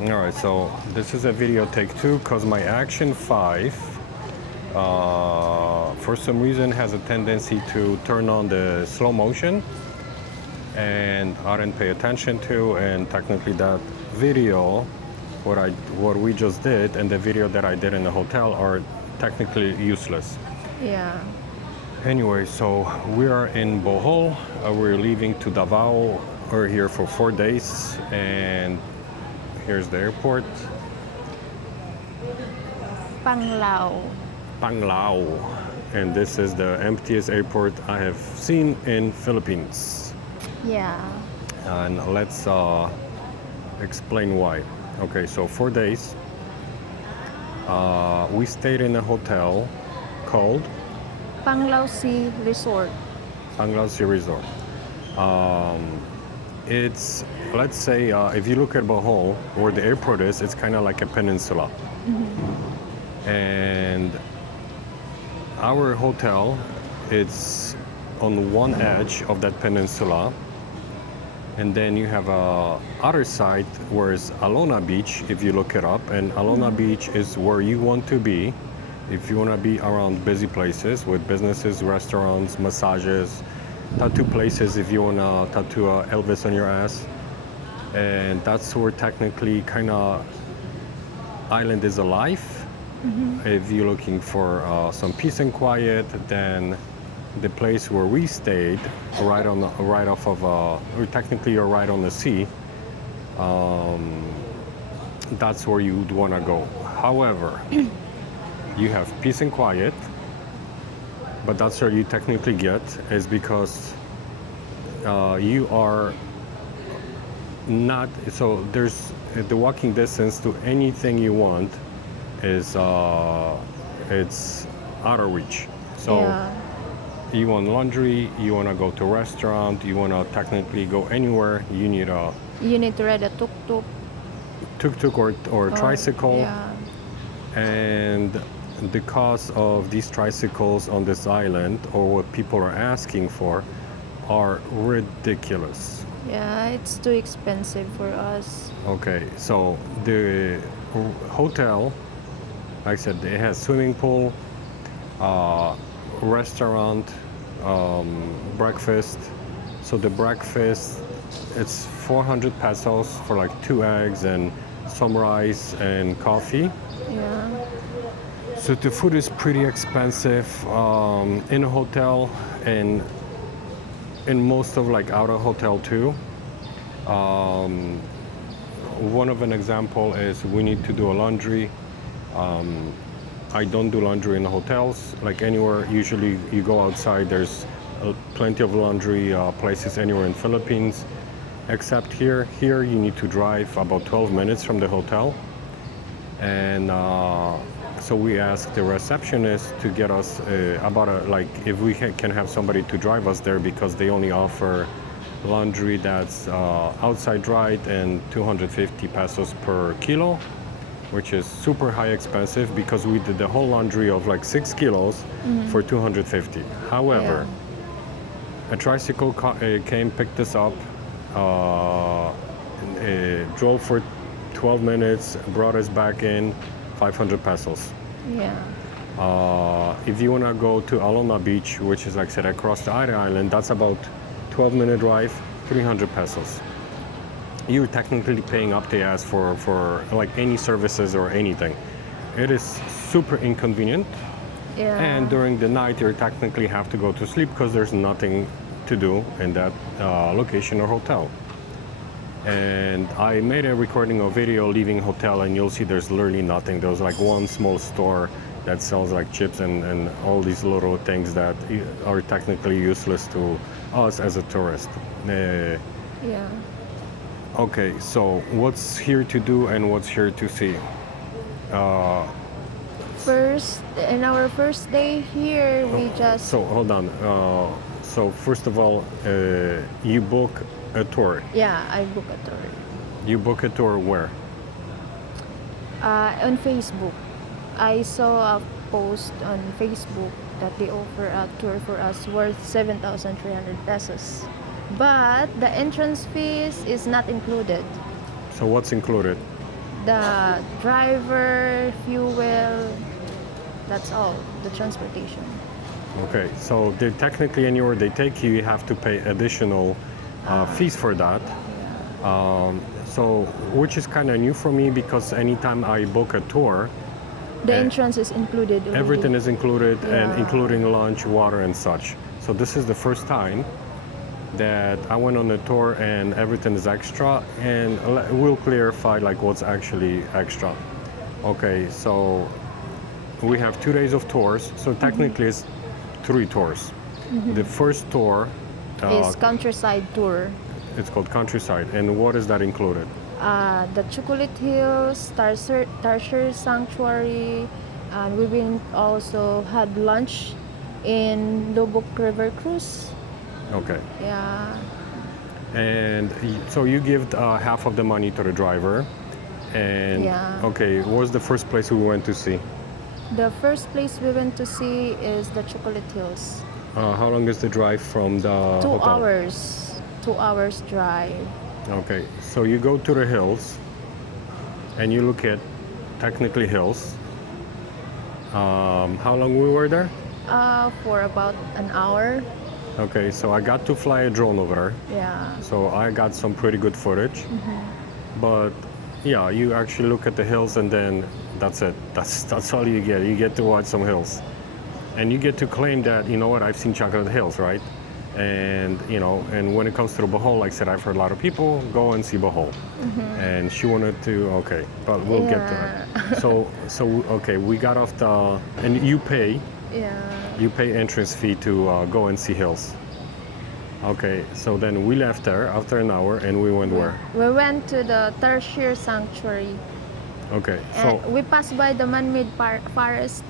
All right, so this is a video take two because my Action 5, for some reason, has a tendency to turn on the slow motion, and I didn't pay attention to, and technically that video, what we just did, and the video that I did in the hotel are technically useless. Yeah. Anyway, so we are in Bohol. We're leaving to Davao. We're here for 4 days, and here's the airport. Panglao. Panglao. And this is the emptiest airport I have seen in Philippines. Yeah. And let's explain why. Okay, so 4 days. We stayed in a hotel called Panglao Sea Resort. Panglao Sea Resort. It's, let's say, if you look at Bohol, where the airport is, it's kind of like a peninsula. And our hotel, it's on one edge of that peninsula. And then you have a other side where it's Alona Beach, if you look it up. And Alona Beach is where you want to be if you want to be around busy places with businesses, restaurants, massages, tattoo places if you want to tattoo Elvis on your ass. And that's where technically kind of island is alive. If you're looking for some peace and quiet, then the place where we stayed, right off of, or technically you're right on the sea, that's where you'd want to go. However, you have peace and quiet, but that's where you technically get is because you are not, so there's the walking distance to anything you want is it's out of reach. So Yeah. you want laundry, you want to go to a restaurant, you want to technically go anywhere, you need a You need to ride a tuk-tuk. tuk-tuk or tricycle. Yeah. And the cost of these tricycles on this island, or what people are asking for, are ridiculous. Yeah, it's too expensive for us. Okay, so the hotel, like I said, it has swimming pool, restaurant, breakfast. So the breakfast, it's 400 pesos for like 2 eggs and some rice and coffee. Yeah. So the food is pretty expensive in a hotel and in most of like out of hotel too. One of an example is we need to do a laundry. I don't do laundry in the hotels, like anywhere. Usually you go outside, there's plenty of laundry places anywhere in Philippines, except here. Here you need to drive about 12 minutes from the hotel. And so we asked the receptionist to get us like if we can have somebody to drive us there, because they only offer laundry that's outside dried and 250 pesos per kilo, which is super high expensive because we did the whole laundry of like 6 kilos for 250. However, a tricycle came, picked us up, drove for 12 minutes, brought us back in, 500 pesos. Yeah. If you want to go to Alona Beach, which is like I said across the other island, that's about 12-minute drive, 300 pesos. You're technically paying up the ass for like any services or anything. It is super inconvenient. Yeah. And during the night, you technically have to go to sleep because there's nothing to do in that location or hotel. And I made a recording of video leaving hotel, and you'll see there's literally nothing. There's like one small store that sells like chips and all these little things that are technically useless to us as a tourist. Yeah. Okay, so what's here to do and what's here to see? In our first day here, we just So hold on. So first of all, you book a tour. yeah, I book a tour You book a tour where? on Facebook. I saw a post on Facebook that they offer a tour for us worth 7,300 pesos. But the entrance fees is not included. So what's included? The driver, fuel, that's all, the transportation. Okay, so they technically anywhere they take you, you have to pay additional fees for that. So, which is kind of new for me because anytime I book a tour, The entrance is included already. everything is included and Yeah. including lunch, water, and such. So this is the first time that I went on a tour and everything is extra, and we'll clarify like what's actually extra. Okay, so we have 2 days of tours, so technically it's 3 tours. The first tour Is countryside tour. it's called Countryside, and what is that included? The Chocolate Hills, Tarsier Sanctuary, and we been also had lunch in Lubbock River Cruise. Okay, Yeah. and so you give half of the money to the driver, and Yeah. okay, what was the first place we went to see? The first place we went to see is the Chocolate Hills. How long is the drive from the 2 hotel? hours. 2 hours drive. Okay, so you go to the hills and you look at technically hills. How long we were there? For about an hour. Okay, so I got to fly a drone over there, Yeah. so I got some pretty good footage. But yeah, you actually look at the hills and then that's it. That's all you get. You get to watch some hills, and you get to claim that you know what I've seen Chocolate Hills, right? And you know, and when it comes to the Bohol, like I said, I've heard a lot of people go and see Bohol, and she wanted to. Okay, but we'll get to that. So okay, we got off the, and you pay entrance fee to go and see hills. Okay, so then we left there after an hour, and we went where? We went to the Tarsier Sanctuary. Okay, And so we passed by the man-made forest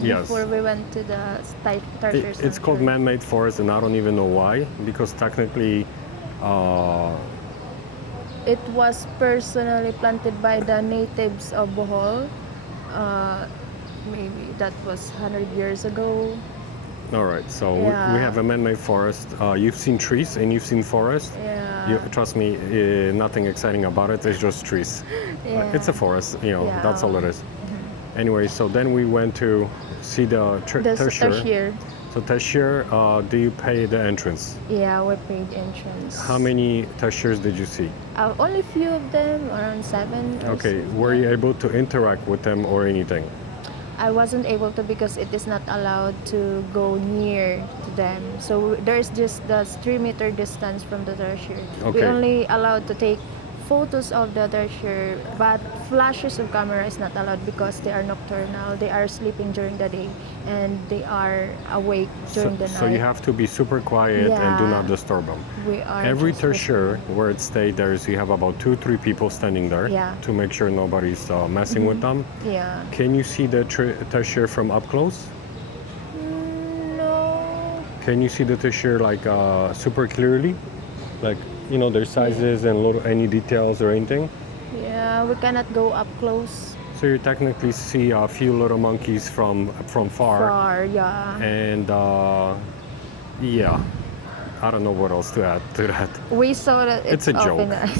yes. before we went to the Tarsier Sanctuary. It's called man-made forest, and I don't even know why. Because technically, It was personally planted by the natives of Bohol. Maybe that was 100 years ago. all right. So Yeah. we have a man-made forest. You've seen trees and you've seen forest. Yeah. Trust me, nothing exciting about it. It's just trees. Yeah. It's a forest. You know, Yeah. that's all it is. Anyway, so then we went to see the The tertiary. Tarsier. So tertiary, do you pay the entrance? Yeah, we paid entrance. How many tertiaries did you see? Only few of them, around 7. or Okay, 6. were you able to interact with them or anything? I wasn't able to because it is not allowed to go near to them. So there's just the 3-meter distance from the tertiary. We Okay. only allowed to take photos of the tertiary, but flashes of camera is not allowed because they are nocturnal. They are sleeping during the day and they are awake during the night. So you have to be super quiet and do Yeah. not disturb them. We are Every just tertiary where it stayed, you have about 2-3 people standing there Yeah. to make sure nobody's messing with them. Yeah. Can you see the tertiary from up close? No. Can you see the tertiary like super clearly? Like, you know, their sizes and any details or anything? Yeah, we cannot go up close. So you technically see a few little monkeys from far. Yeah. And yeah, I don't know what else to add to that. We saw that It's a joke. open.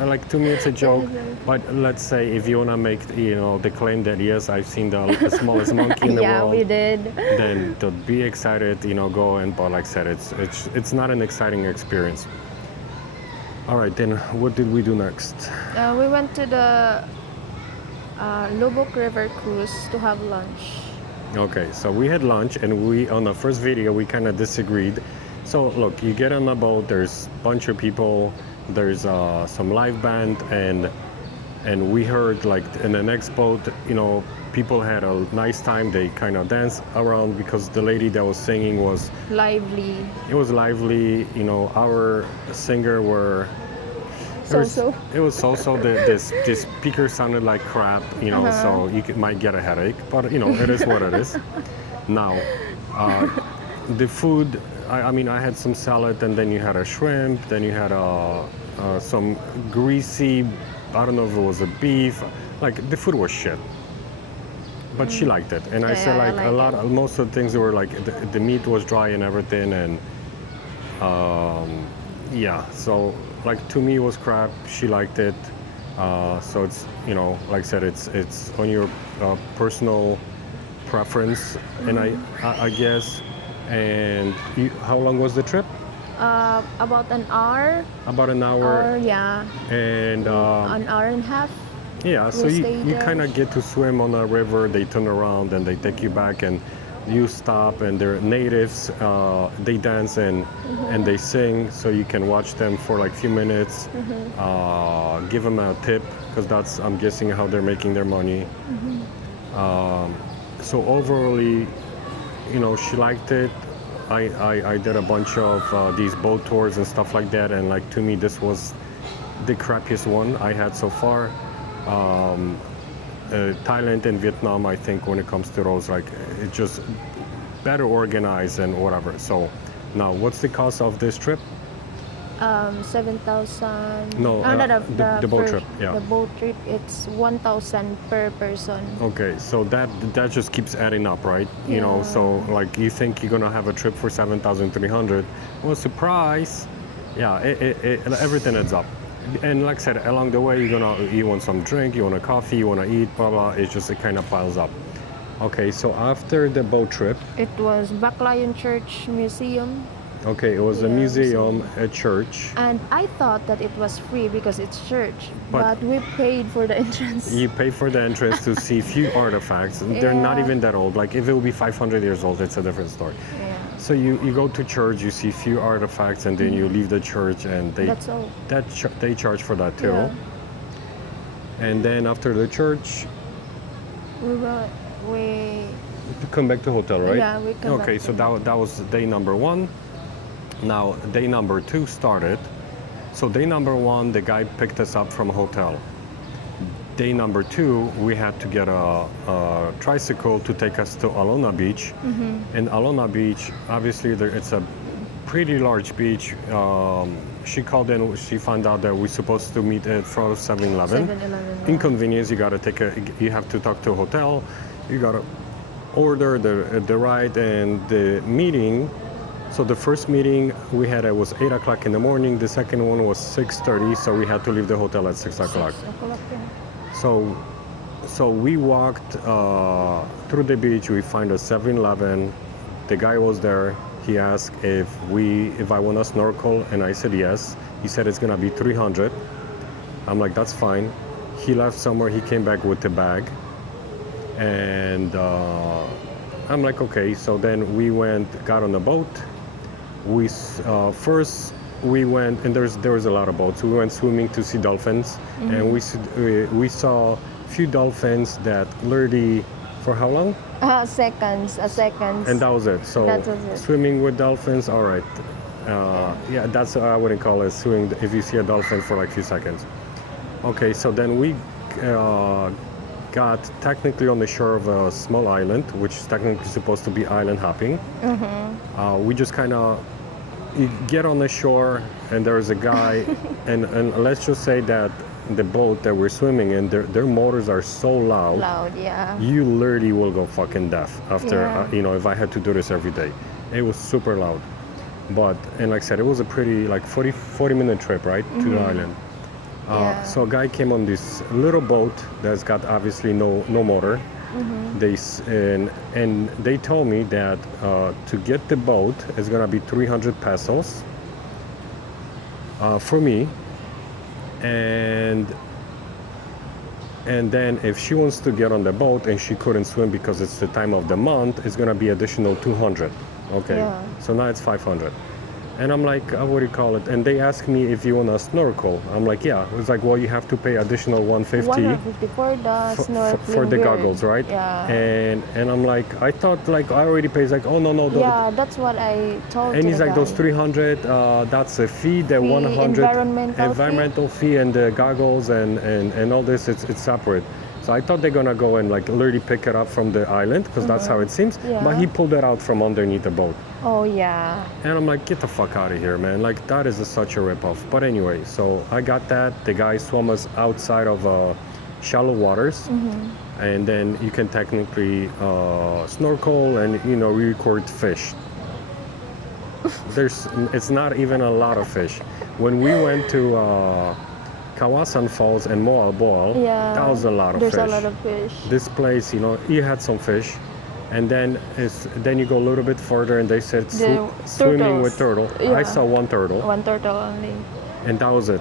Like to me, it's a joke. But let's say if you wanna make the claim that yes, I've seen the smallest monkey in the Yeah, world, we did. then to be excited, go and. But like I said, it's not an exciting experience. All right, then what did we do next? We went to the Lubbock River Cruise to have lunch. Okay, so we had lunch, and we on the first video we kind of disagreed. So look, you get on a boat. There's a bunch of people. There's some live band, and we heard like in the next boat, people had a nice time. They kind of danced around because the lady that was singing was Lively. it was lively. Our singer were. So. It was so the speaker sounded like crap, so you might get a headache, but it is what it is. Now, the food. I mean, I had some salad, and then you had a shrimp, then you had some greasy. I don't know if it was a beef. Like the food was shit, but she liked it, and I said Yeah, I like like it. most of the things were like the meat was dry and everything, and yeah. So like to me it was crap. She liked it. So it's, you know, like I said, it's on your personal preference, and I guess. And how long was the trip? About an hour. About an hour. Or yeah, And an hour and a half. yeah, so we you, stayed you there. kind of get to swim on a river. They turn around and they take you back, and you stop, and they're natives. They dance and they sing, so you can watch them for like a few minutes. Give them a tip, because that's, I'm guessing, how they're making their money. So overall, you know, she liked it. I did a bunch of these boat tours and stuff like that, and like, to me, this was the crappiest one I had so far. Thailand and Vietnam, I think, when it comes to those, like, it's just better organized and whatever. So now, what's the cost of this trip? 7,000. No, no, the boat trip, yeah. The boat trip, it's 1,000 per person. Okay, so that just keeps adding up, right? You know, Yeah. so like, you think you're gonna have a trip for 7,300? Well, surprise! Yeah, everything adds up. And like I said, along the way, you want some drink, you want a coffee, you want to eat, blah blah. It's just, it kind of piles up. Okay, so after the boat trip, It was Baclayan Church Museum, okay, it was a Yeah, museum, a church. and I thought that it was free because it's church, But- but we paid for the entrance. You pay for the entrance to see a few artifacts. They're not Yeah. even that old. Like, if it would be 500 years old, it's a different story. Yeah, So you go to church, you see a few artifacts, and then you leave the church, and that's all. they charge for that too. Yeah. And then after the church, We you come back to hotel, right? Yeah, we come Okay, back so that was day number 1. Now day number 2 started. So day number 1, the guy picked us up from a hotel. Day number 2, we had to get a tricycle to take us to Alona Beach. And Alona Beach, obviously, it's a pretty large beach. She called in, she found out that we're supposed to meet at 7-Eleven. 7-Eleven. Inconvenience, you have to talk to a hotel, you gotta order the ride and the meeting. So the first meeting we had, it was 8 o'clock in the morning. The second one was 6:30, so we had to leave the hotel at 6 o'clock. 6 o'clock, yeah. So we walked through the beach. We find a 7-Eleven. The guy was there. He asked if I want to snorkel, and I said yes. He said it's gonna be 300. I'm like, that's fine. He left somewhere. He came back with the bag, and I'm like, okay. So then we got on the boat. First we went, and there was a lot of boats. We went swimming to see dolphins, and we saw a few dolphins that literally, for how long? Seconds. And that was it. So That was it. swimming with dolphins, all right. Yeah, that's, I wouldn't call it swimming if you see a dolphin for like a few seconds. Okay, so then we got technically on the shore of a small island, which is technically supposed to be island hopping. We just kind of, you get on the shore, and there's a guy, and let's just say that the boat that we're swimming in, their motors are so loud. Loud, yeah. You literally will go fucking deaf after, Yeah. if I had to do this every day. It was super loud. But, and like I said, it was a pretty, like 40-minute trip, right, to the island. Yeah. So a guy came on this little boat that's got obviously no motor. And they told me that to get the boat is gonna be 300 pesos for me. And then if she wants to get on the boat and she couldn't swim because it's the time of the month, it's gonna be additional 200. Okay, Yeah. so now it's 500. And I'm like, what do you call it? And they asked me if you want to snorkel. I'm like, yeah. It's like, well, you have to pay additional 150 150 for the snorkeling for the gear. goggles, right? Yeah. And I'm like, I thought like I already paid. He's like, oh no. Yeah, that's what I told And to he's the like, guy. those 300, that's a fee. The Fee, 100 environmental fee, and the goggles and all this, it's separate. So I thought they're gonna go and like literally pick it up from the island, because that's how it seems. Yeah. But he pulled it out from underneath the boat. Oh, yeah. And I'm like, get the fuck out of here, man. Like, that is such a ripoff. But anyway, so I got that. The guy swam us outside of shallow waters. And then you can technically snorkel and, record fish. It's not even a lot of fish. When we went to Kawasan Falls and Bohol, Yeah. that was a lot of There's fish. a lot of fish. This place, you had some fish, and then you go a little bit further, and they said swimming with turtle. Yeah. I saw one turtle, One turtle only. and that was it.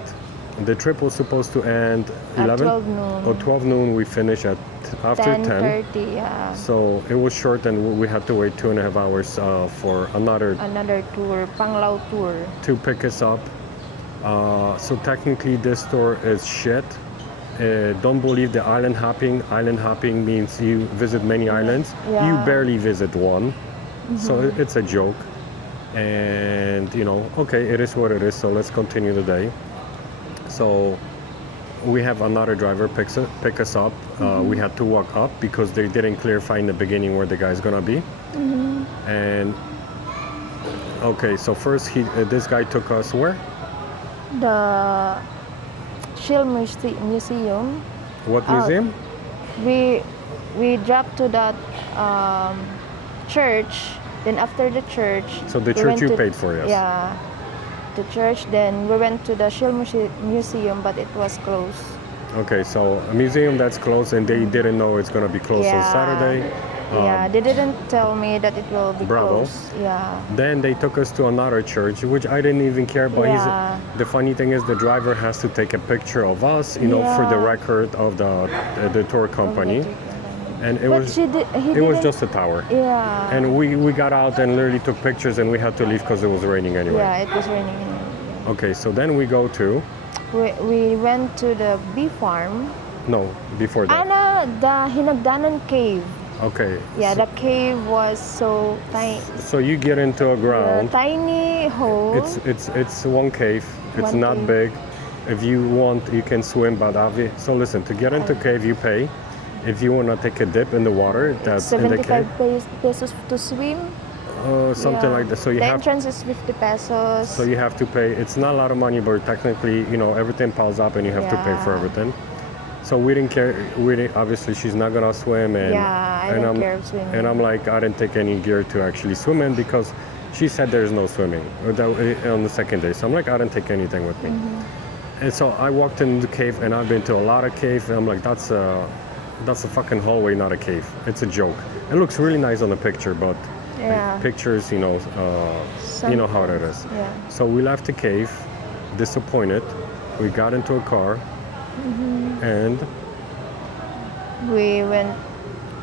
The trip was supposed to end At 11 12 noon. or 12 noon. We finished at after 10. 10:30. Yeah. So it was short, and we had to wait 2.5 hours for another Another tour, Panglao tour. to pick us up. So technically, this tour is shit. Don't believe the island hopping. Island hopping means you visit many islands. Yeah. You barely visit one. So it's a joke. And okay, it is what it is. So let's continue the day. So we have another driver pick us up. We had to walk up because they didn't clarify in the beginning where the guy's gonna be. And okay, so first this guy took us where? The Shield Museum. What museum? We dropped to that church. Then after the church, So the we church went you to- paid for, yes. Yeah, the church. Then we went to the Shield Museum, but it was closed. Okay, so a museum that's closed, and they didn't know it's gonna be closed on Saturday. Yeah, they didn't tell me that it will be Bravo. closed. Yeah. Then they took us to another church, which I didn't even care. But Yeah. the funny thing is, the driver has to take a picture of us, for the Yeah. record of the tour company. And it But was he it was didn't- just a tower. Yeah. And we got out and literally took pictures, and we had to leave because it was raining anyway. Yeah, it was raining. Okay, so then we go to We went to the bee farm. no before that. The Hinagdanan cave. Okay. Yeah, the cave was so tiny. So you get into a ground. Tiny hole. It's one cave. It's One not cave. big. If you want, you can swim, but so listen, to get into cave, you pay. If you want to take a dip in the water, that's in the 75 cave. pesos to swim. Something Yeah. like that. So you the have entrance is 50 pesos. so you have to pay. It's not a lot of money, but technically, everything piles up, and you have to pay for Yeah. everything. So we didn't care. Obviously, she's not gonna swim, and Yeah, I and don't I'm care of swimming. and I'm like, I didn't take any gear to actually swim in because she said there's no swimming on the second day. So I'm like, I didn't take anything with me. Mm-hmm. And so I walked in the cave, and I've been to a lot of cave. And I'm like, that's a fucking hallway, not a cave. It's a joke. It looks really nice on the picture, but Yeah. pictures, you know how it is. Yeah. So we left the cave, disappointed. We got into a car, and We went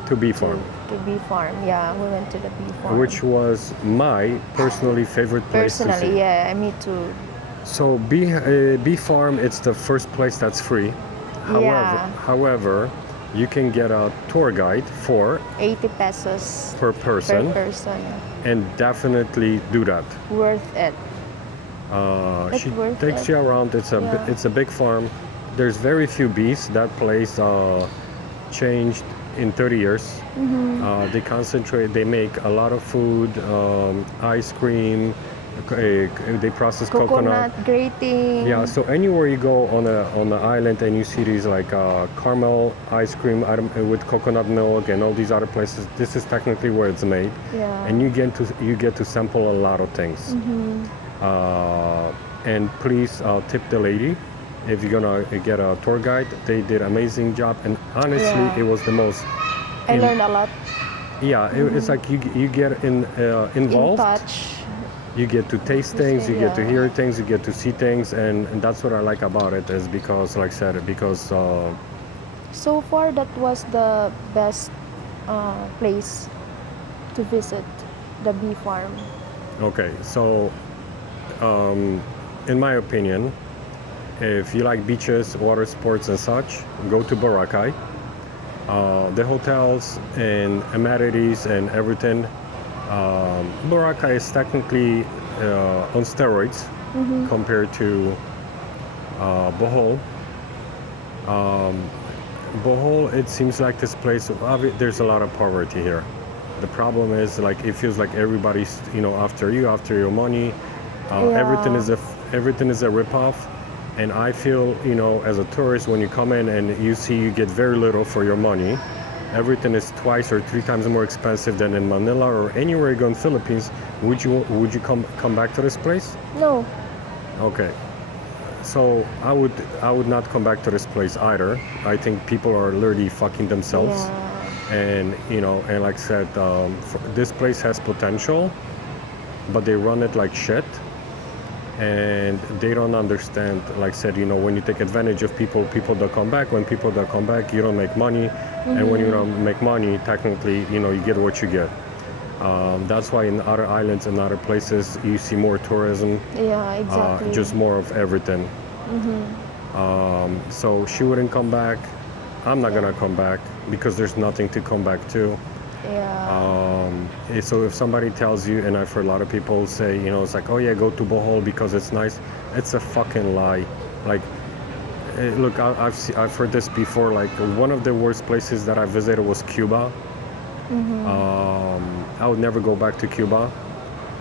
to bee farm, to bee farm. Yeah, we went to the bee farm. which was my personally favorite place to personally, see. yeah, me too. So bee farm, it's the first place that's free. However, you can get a tour guide for 80 pesos per person, per person. and definitely do that. Worth it. It's She worth takes it. you around. Yeah. It's a big farm. There's very few bees. That place changed in 30 years. They concentrate. They make a lot of food, ice cream. They process coconut. grating. Yeah. So anywhere you go on the island and you see these like caramel ice cream with coconut milk and all these other places, this is technically where it's made. Yeah. And you get to sample a lot of things. And please tip the lady if you're gonna get a tour guide. They did amazing job, and honestly, Yeah. it was the most. I learned a lot. Yeah, it's like you get In involved. touch. You get to taste things, you get to Yeah. hear things, you get to see things, and that's what I like about it. Is because, like I said, because So far, that was the best place to visit, the bee farm. okay, so in my opinion, if you like beaches, water sports, and such, go to Boracay. The hotels and amenities and everything. Boracay is technically on steroids compared to Bohol. Bohol, it seems like this place, there's a lot of poverty here. The problem is, like, it feels like everybody's, after your money. Yeah. Everything is a ripoff. And I feel, as a tourist, when you come in and you see you get very little for your money, everything is 2 or 3 times more expensive than in Manila or anywhere you go in Philippines. Would you come back to this place? No. Okay. So I would not come back to this place either. I think people are literally fucking themselves. Yeah. And and like I said, this place has potential, but they run it like shit, and they don't understand. Like I said, when you take advantage of people don't come back. When people don't come back, you don't make money, and when you don't make money, technically, you get what you get. That's why in other islands and other places you see more tourism, Yeah, exactly. just more of everything. So she wouldn't come back. I'm not gonna come back because there's nothing to come back to. Yeah. So if somebody tells you, and I've heard a lot of people say, it's like, oh yeah, go to Bohol because it's nice. It's a fucking lie. Like, look, I've heard this before. Like, one of the worst places that I visited was Cuba. I would never go back to Cuba,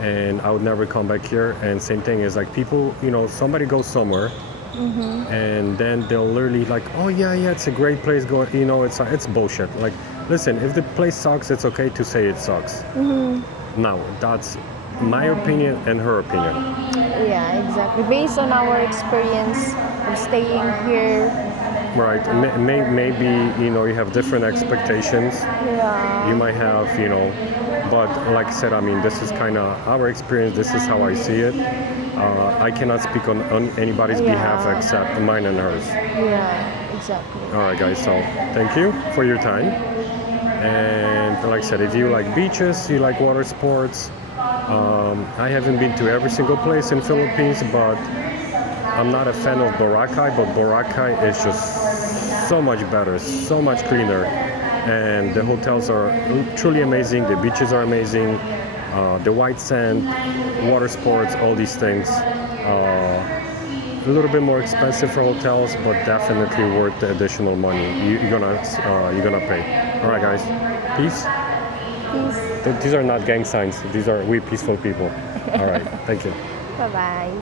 and I would never come back here. And same thing is like people, somebody goes somewhere, and then they'll literally like, oh yeah, it's a great place. Go, it's bullshit. Like, listen, if the place sucks, it's okay to say it sucks. Now, that's my opinion and her opinion. Yeah, exactly. Based on our experience of staying here. Right. Maybe, you have different expectations. Yeah. You might have, but like I said, I mean, this is kind of our experience. This is how I see it. I cannot speak on anybody's behalf except mine and hers. Yeah, exactly. All right, guys. So thank you for your time. And like I said, if you like beaches, you like water sports, I haven't been to every single place in Philippines, but I'm not a fan of Boracay, but Boracay is just so much better, so much cleaner, and the hotels are truly amazing, the beaches are amazing, the white sand, water sports, all these things. A little bit more expensive for hotels, but definitely worth the additional money you're gonna pay. All right, guys, peace. Peace. These are not gang signs. These are we peaceful people. All right, thank you. Bye-bye.